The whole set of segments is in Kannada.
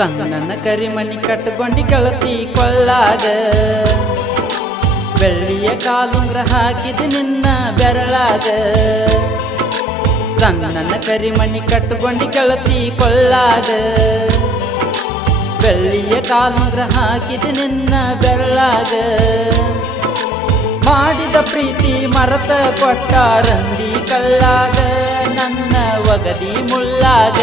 ಸಣ್ಣನ ಕರಿಮಣಿ ಕಟ್ಟಕೊಂಡಿ ಕಳತಿ ಕೊಳ್ಳಾಗ. ಬೆಳ್ಳಿಯ ಕಾಲುಂಗ್ರ ಹಾಕಿದ ನಿನ್ನ ಬೆರಳಾಗ. ಸಣ್ಣನ ಕರಿಮಣಿ ಕಟ್ಟಕೊಂಡಿ ಕಳತಿ ಕೊಳ್ಳಾಗ. ಬೆಳ್ಳಿಯ ಕಾಲುಂಗ್ರ ಹಾಕಿದ ನಿನ್ನ ಬೆರಳಾಗ. ಮಾಡಿದ ಪ್ರೀತಿ ಮರತ ಕೊಟ್ಟಾರಂದಿ ಕಳ್ಳಾಗ. ನನ್ನ ಒಗದಿ ಮುಳ್ಳಾಗ.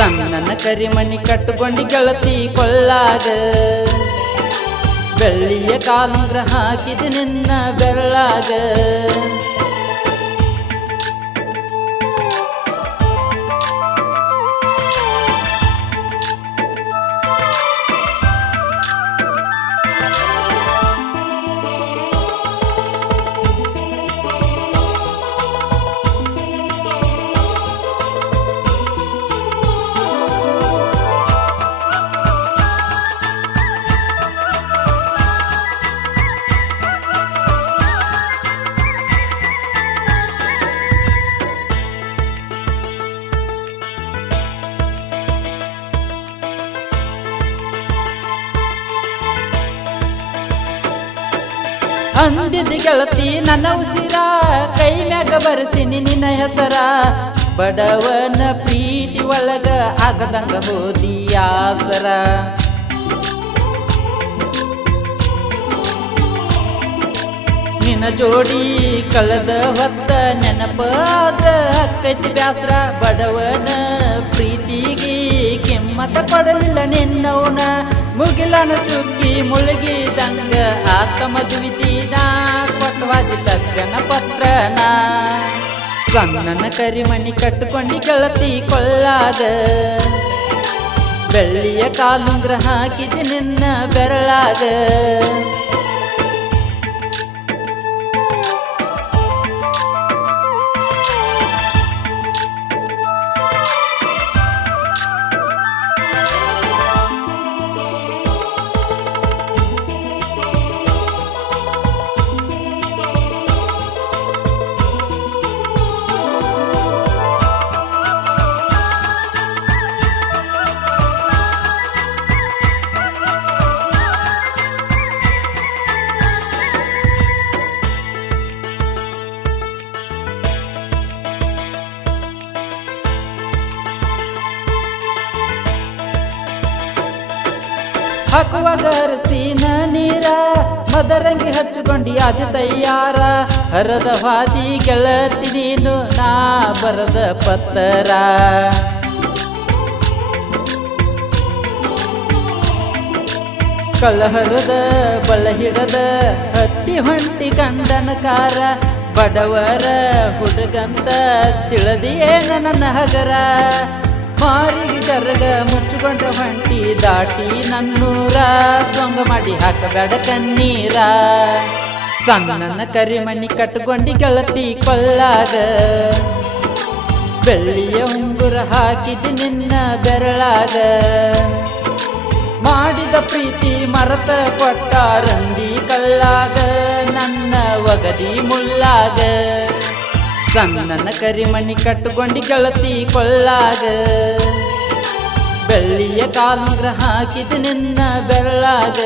ಸಣ್ಣನ ಕರಿಮಣಿ ಕಟ್ಟುಕೊಂಡು ಗೆಳತಿ ಕೊಳ್ಳಾಗ ಬೆಳ್ಳಿಯ ಕಾಲುಂಗ್ರ ಹಾಕಿದ ನಿನ್ನ ಬೆರಳಾಗ ಅಂದಿದ ಗೆಳತಿ ನನ್ನ ಉಸಿರ, ಕೈ ಮ್ಯಾಗ ಬರ್ತೀನಿ ನಿನ್ನ ಹೆಸರ. ಬಡವನ ಪ್ರೀತಿ ಒಳಗ ಆಗದಂಗ ಹೋದಿ ಆಸರ. ನಿನ್ನ ಜೋಡಿ ಕಳೆದ ಹೊತ್ತ ನೆನಪಾದ ಹಕ್ಕೈತಿ ಬ್ಯಾಸ್ರ. ಬಡವನ ಪ್ರೀತಿಗೆ ಕೆಮ್ಮತ ಕೊಡಲಿಲ್ಲ ನಿನ್ನವನ ಮುಗಿಲನ ಚುಕ್ಕಿ ಮುಳುಗಿದಂಗ ಆತ್ಮ ಮದುವಿದೀನ ಕೊಟ್ಟವಾದಿ ತಗ್ಗನ ಪತ್ರನ. ಸಣ್ಣನ ಕರಿಮಣಿ ಕಟ್ಟುಕೊಂಡು ಗೆಳತಿ ಕೊಳ್ಳಾದ. ಬೆಳ್ಳಿಯ ಕಾಲುಂಗ್ರ ಹಾಕಿದ ನಿನ್ನ ಬೆರಳಾಗ ಹಾಕುವಾಗ ಅರಸಿನ ನೀರ ಮದರಂಗಿ ಹಚ್ಚಿಕೊಂಡಿ ಅದು ತಯಾರ. ಹರದ ಹಾದಿ ಗೆಳತಿ ನೀನು, ನಾ ಬರದ ಪತ್ತರ. ಕಳಹರದ ಬಲ ಹಿಡದ ಹತ್ತಿ ಹೊಂಟಿ ಗಂಡನ ಕಾರ ಬಡವರ ಹುಡುಗಂತ ತಿಳಿದಿಯೇ ನನ್ನ ಹಗರ ಮಾರಿಗೆ ಸರಗ ಮುಚ್ಚಿಕೊಂಡ ಹೊಂಟಿ ದಾಟಿ ನನ್ನೂರ ಸೊಂಗ ಮಾಡಿ ಹಾಕಬೇಡ ಕಣ್ಣೀರ. ಸಣ್ಣನ ಕರಿಮಣಿ ಕಟ್ಕೊಂಡು ಗೆಳತಿ ಕೊಳ್ಳಾಗ. ಬೆಳ್ಳಿಯ ಉಂಗುರ ಹಾಕಿದ ನಿನ್ನ ಬೆರಳಾಗ. ಮಾಡಿದ ಪ್ರೀತಿ ಮರತ ಕೊಟ್ಟಾರಂದಿ ಕಳ್ಳಾಗ. ನನ್ನ ಒಗದಿ ಮುಳ್ಳಾಗ. ಸಣ್ಣನ ಕರಿಮಣಿ ಕಟ್ಟುಕೊಂಡು ಗೆಳತಿ ಕೊಳ್ಳಾಗ. ಬೆಳ್ಳಿಯ ಕಾಲುಂಗ್ರ ಹಾಕಿದ ನಿನ್ನ ಬೆರಳಾಗ